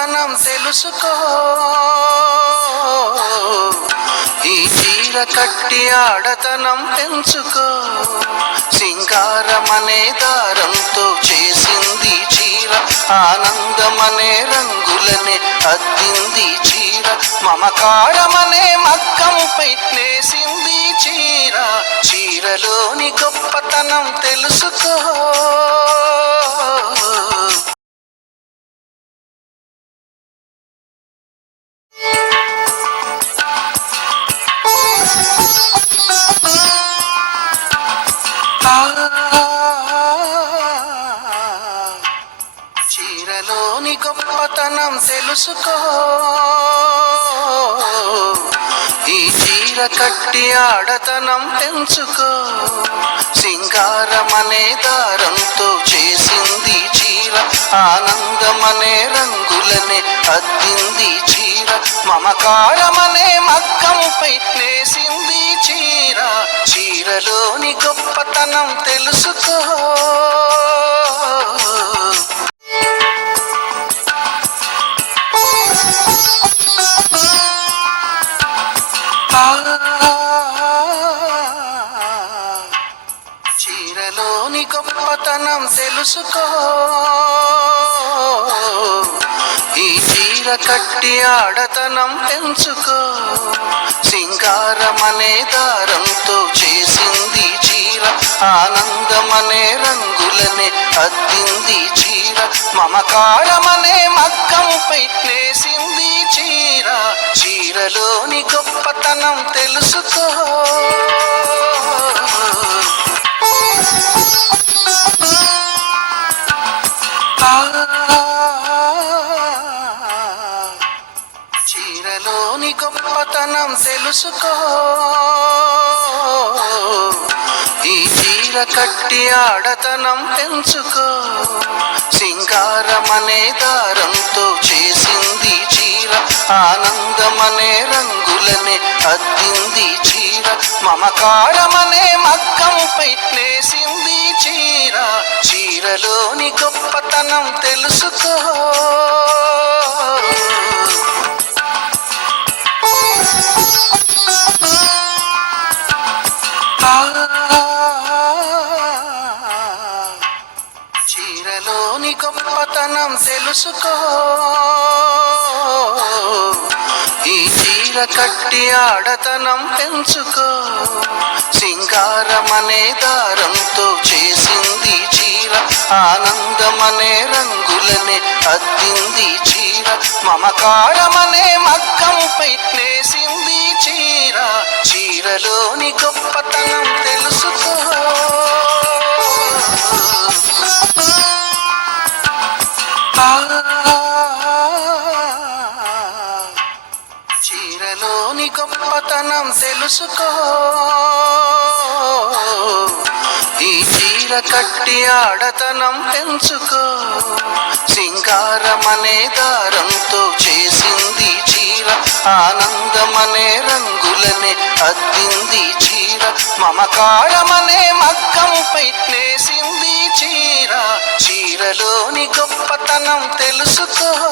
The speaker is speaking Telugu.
గొప్పతనం తెలుసుకో. ఈ చీర కట్టి ఆడతనం పెంచుకో. సింగారమనే దారంతో చేసింది చీర, ఆనందమనే రంగులనే అద్దింది చీర, మమకారమనే మగ్గంపై నేసింది చీర. చీరలోని గొప్పతనం తెలుసుకో. చీరలోని గొప్పతనం తెలుసుకో. ఈ చీర కట్టి ఆడతనం పెంచుకో. సింగారమనే దారంతో చేసింది చీర, ఆనందమనే రంగులనే అద్దింది చీర, మమకారమనే మగ్గంపై నేసింది చీర. చీరలోని గొప్పతనం తెలుసుకో. చీరలోని గొప్పతనం తెలుసుకో. ఈ చీర కట్టి ఆడతనం పెంచుకో. సింగారమనే దారంతో చేసింది చీర, ఆనందమనే రంగులనే అద్దింది చీర, మమకారమనే మగ్గంపై నేసింది చీర. చీరలోని గొప్పతనం తెలుసుకో. చీరలోని గొప్పతనం తెలుసుకో. ఈ చీర కట్టి ఆడతనం పెంచుకో. సింగారమనే దారంతో చేసింది చీర, ఆనందమనే రంగులనే అద్దింది చీర, మమకారమనే మగ్గంపై నేసింది చీర. చీరలోని గొప్పతనం తెలుసుకో. చీరలోని గొప్పతనం తెలుసుకో. ఈ చీర కట్టి ఆడతనం పెంచుకో. సింగారమనే దారంతో చేసింది చీర, ఆనందమనే రంగులనే అద్దింది చీర, మమకారమనే మగ్గంపై నేసింది చీర. చీరలోని గొప్పతనం తెలుసుకో. చీరలోని గొప్పతనం తెలుసుకో. ఈ చీర కట్టి ఆడతనం పెంచుకో. సింగారమనే దారంతో చేసింది చీర, ఆనందమనే రంగులనే అద్దింది చీర, మమకారమనే మగ్గంపై నేసింది చీర. చీరలోని గొప్పతనం తెలుసుకో.